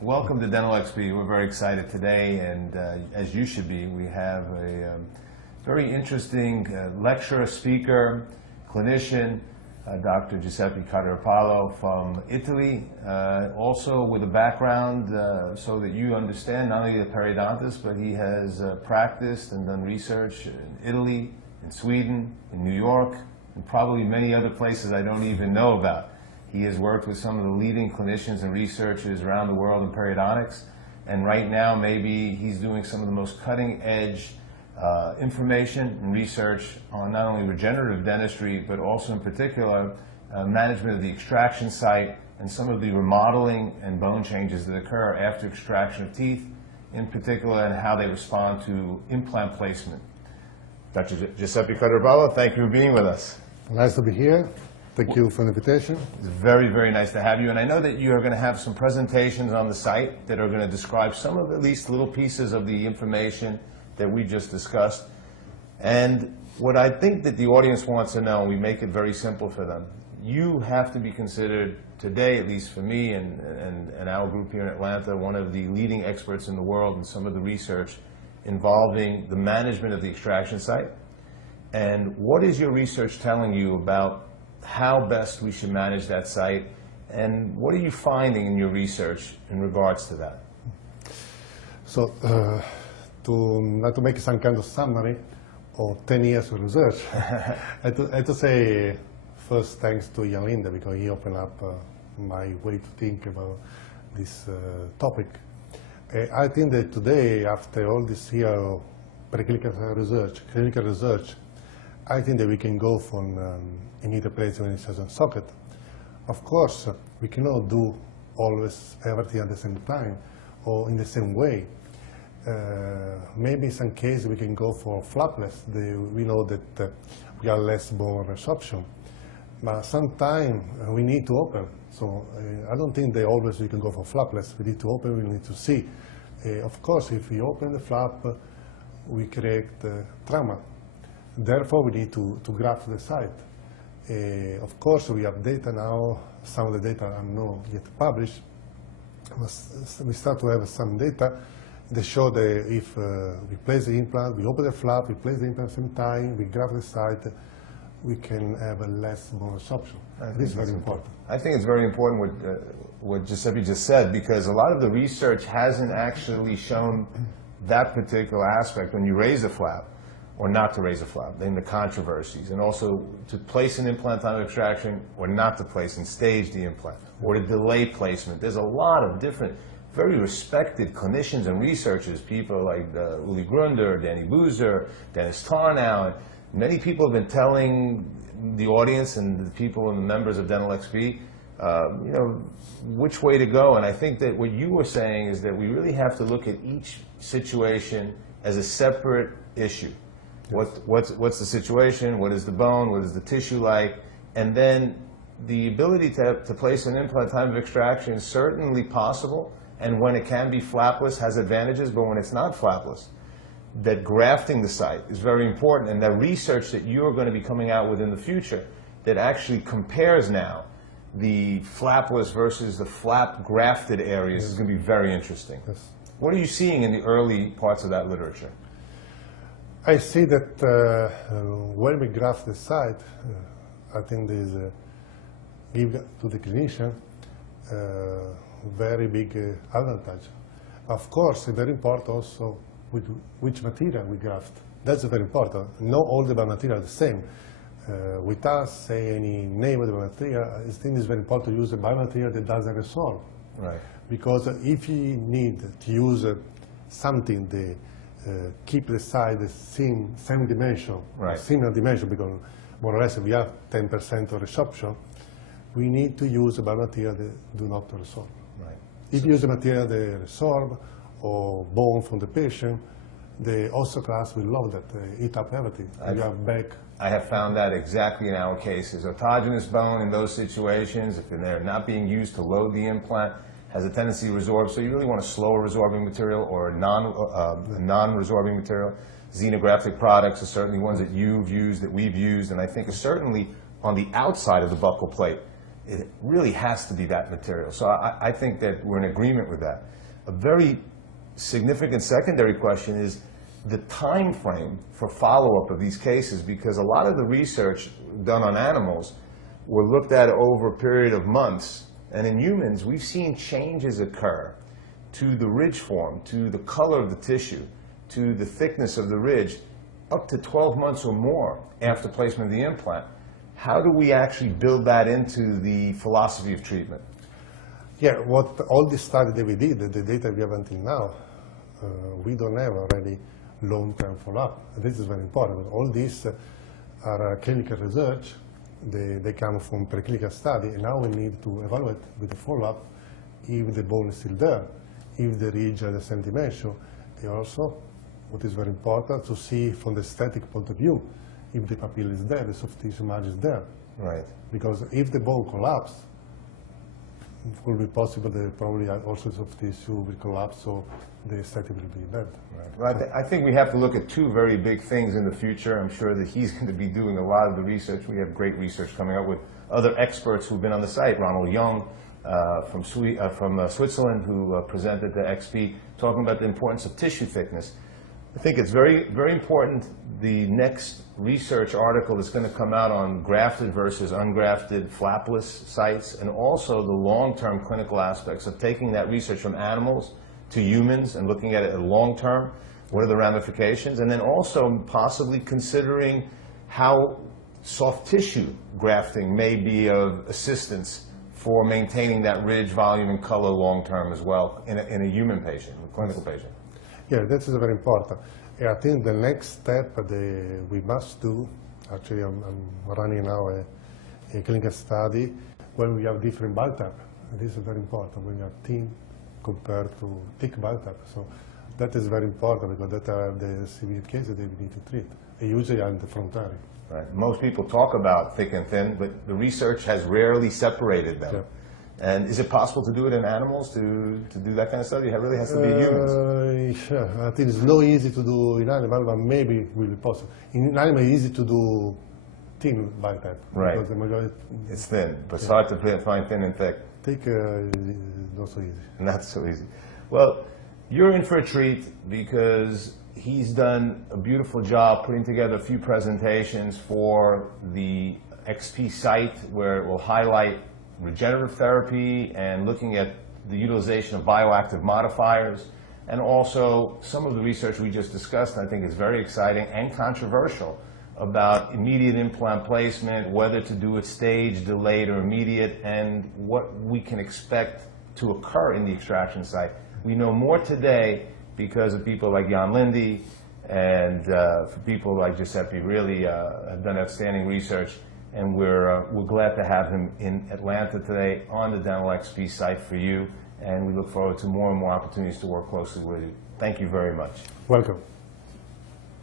Welcome to Dental XP. We're very excited today, and as you should be, we have a very interesting lecturer, speaker, clinician, Dr. Giuseppe Caterpillo from Italy, also with a background so that you understand not only the periodontist, but he has practiced and done research in Italy, in Sweden, in New York, and probably many other places I don't even know about. He has worked with some of the leading clinicians and researchers around the world in periodontics, and right now maybe he's doing some of the most cutting-edge information and research on not only regenerative dentistry, but also in particular management of the extraction site and some of the remodeling and bone changes that occur after extraction of teeth, in particular, and how they respond to implant placement. Dr. Giuseppe Caterpillo, thank you for being with us. Nice to be here. Thank you for the invitation. It's very, very nice to have you. And I know that you are going to have some presentations on the site that are going to describe some of at least little pieces of the information that we just discussed. And what I think that the audience wants to know, and we make it very simple for them, you have to be considered today, at least for me and our group here in Atlanta, one of the leading experts in the world in some of the research involving the management of the extraction site. And what is your research telling you about how best we should manage that site, and what are you finding in your research in regards to that? So, not to make some kind of summary of 10 years of research, I have to say first thanks to Jan Linde, because he opened up my way to think about this topic. I think that today, after all this year of preclinical research, clinical research, I think that we can go from immediate placement in incision socket. Of course, we cannot do always everything at the same time or in the same way. Maybe in some cases we can go for flapless. We know that we have less bone resorption. But sometimes we need to open. So I don't think that always we can go for flapless. We need to open, we need to see. Of course, if we open the flap, we create trauma. Therefore, we need to graft the site. Of course, we have data now. Some of the data are not yet published. We start to have some data that show that if we place the implant, we open the flap, we place the implant at the same time, we graft the site, we can have a less bone resorption. This is very important. I think it's very important what Giuseppe just said, because a lot of the research hasn't actually shown that particular aspect when you raise the flap, or not to raise a flap, in the controversies, and also to place an implant on extraction or not to place and stage the implant, or to delay placement. There's a lot of different, very respected clinicians and researchers, people like Uli Grunder, Danny Boozer, Dennis Tarnow, and many people have been telling the audience and the people and the members of Dental XP, you know, which way to go. And I think that what you were saying is that we really have to look at each situation as a separate issue. What's the situation? What is the bone? What is the tissue like? And then the ability to place an implant at time of extraction is certainly possible, and when it can be flapless has advantages, but when it's not flapless, that grafting the site is very important, and the research that you're going to be coming out with in the future that actually compares now the flapless versus the flap grafted areas is going to be very interesting. Yes. What are you seeing in the early parts of that literature? I see that when we graft the site, I think there's give to the clinician very big advantage. Of course, it's very important also with which material we graft. That's very important. Not all the biomaterial are the same. With us, say any name of the biomaterial, I think it's very important to use a biomaterial that doesn't resorb. Right. Because if you need to use something that keep the side the same dimension, right, similar dimension, because more or less we have 10% of resorption, we need to use a biomaterial that do not resorb. Right. If you use a material that resorb or bone from the patient, the osteoclast will love that, eat up everything. You have back. I have found that exactly in our cases. Autogenous bone in those situations, if they're not being used to load the implant, has a tendency to resorb, so you really want a slower resorbing material or a non-resorbing material. Xenographic products are certainly ones that you've used, that we've used, and I think are certainly on the outside of the buccal plate it really has to be that material. So I think that we're in agreement with that. A very significant secondary question is the time frame for follow-up of these cases, because a lot of the research done on animals were looked at over a period of months, and in humans we've seen changes occur to the ridge form, to the color of the tissue, to the thickness of the ridge, up to 12 months or more after placement of the implant. How do we actually build that into the philosophy of treatment? Yeah, what all the study that we did, the data we have until now, we don't have already long-term follow-up. This is very important. All these are clinical research. They come from preclinical study, and now we need to evaluate with the follow-up if the bone is still there, if the ridge has the same dimension, and also, what is very important, to see from the aesthetic point of view, if the papilla is there, the soft tissue margin is there. Right. Because if the bone collapses, it will be possible that probably also soft tissue will collapse, so the aesthetic will be bad. Right. Well, I think we have to look at two very big things in the future. I'm sure that he's going to be doing a lot of the research. We have great research coming up with other experts who've been on the site. Ronald Young from Switzerland, who presented the XP, talking about the importance of tissue thickness. I think it's very, very important, the next research article that's going to come out on grafted versus ungrafted flapless sites, and also the long-term clinical aspects of taking that research from animals to humans and looking at it long-term. What are the ramifications? And then also possibly considering how soft tissue grafting may be of assistance for maintaining that ridge, volume, and color long-term as well in a human patient, a clinical patient. Yeah, this is very important. I think the next step that we must do, actually I'm running now a clinical study when we have different bile type. This is very important when you have thin compared to thick bile type. So that is very important because that are the severe cases that we need to treat. And usually on the frontary. Right. Most people talk about thick and thin, but the research has rarely separated them. Yeah. And is it possible to do it in animals, to do that kind of study? It really has to be humans. Yeah, I think it's not easy to do in animal, but maybe it will be possible. In animal, it's easy to do thin bile type. Right. Because the majority, It's thin, but it's hard to find thin and thick. thick is not so easy. Not so easy. Well, you're in for a treat because he's done a beautiful job putting together a few presentations for the XP site where it will highlight regenerative therapy and looking at the utilization of bioactive modifiers, and also some of the research we just discussed, I think is very exciting and controversial, about immediate implant placement, whether to do it staged, delayed, or immediate, and what we can expect to occur in the extraction site. We know more today because of people like Jan Lindy, and for people like Giuseppe really have done outstanding research, and we're glad to have him in Atlanta today on the Dental XP site for you, and we look forward to more and more opportunities to work closely with you. Thank you very much. Welcome.